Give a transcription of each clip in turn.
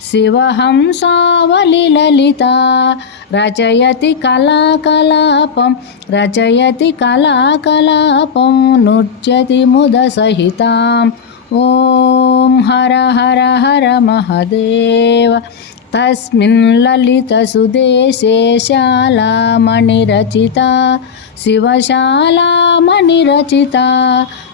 శివహంసావలిలలిత రచయతి కళాకలాపం రచయతి కళాకలాపం నృత్యతి ముద సహితాం. ఓం హర హర హర మహదేవ. తస్మిన్ లలిత సుదేశే శాలామణిరచిత శివశాలామణిరచిత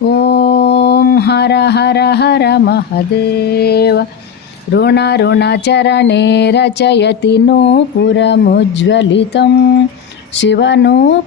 ఓం హర హర హర మహదేవ. రుణరుణచరణే రచయతి నూపురముజ్వలితం శివనూపురముజ్వలితం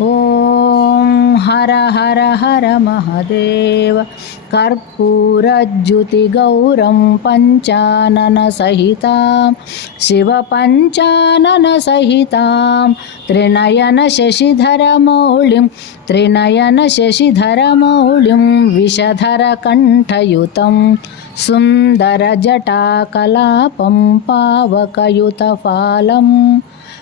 ॐ हर हर हर महदेव कर्पूरज्युतिगौरं पञ्चाननसहितां शिवपञ्चाननसहितां त्रिनयनशशिधरमौलिं त्रिनयनशशिधरमौलिं विषधरकण्ठयुतं सुन्दरजटाकलापं पावकयुतफालम्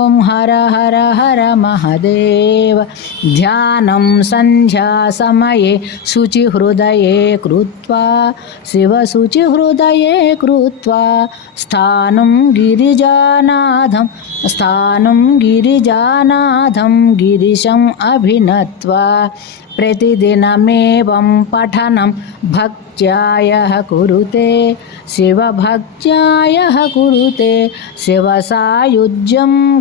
ॐ हर हर हर महदेव। ध्यानं सन्ध्यासमये शुचिहृदये कृत्वा शिवशुचिहृदये कृत्वा, स्थानं गिरिजानाथं स्थानं गिरिजानाथं गिरिशम् अभिनत्वा, प्रतिदिनमेवं पठनं भक्त्यायः कुरुते, शिवभक्त्यायः कुरुते, शिवसायुज्यं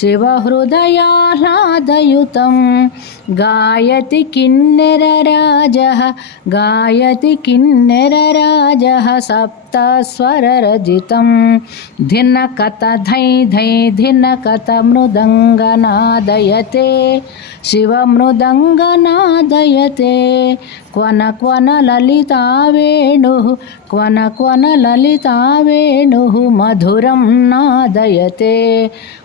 शिवहृदयाह्लादयुतं गायति किन्नरराजः गायति किन्नरराजः सप्तस्वररजितं धिनकत धै धै धिनकत मृदङ्गनादयते शिवमृदङ्गनादयते क्वन क्वन ललिता वेणुः क्वन क्वन ललिता वेणुः मधुरं नादयते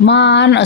man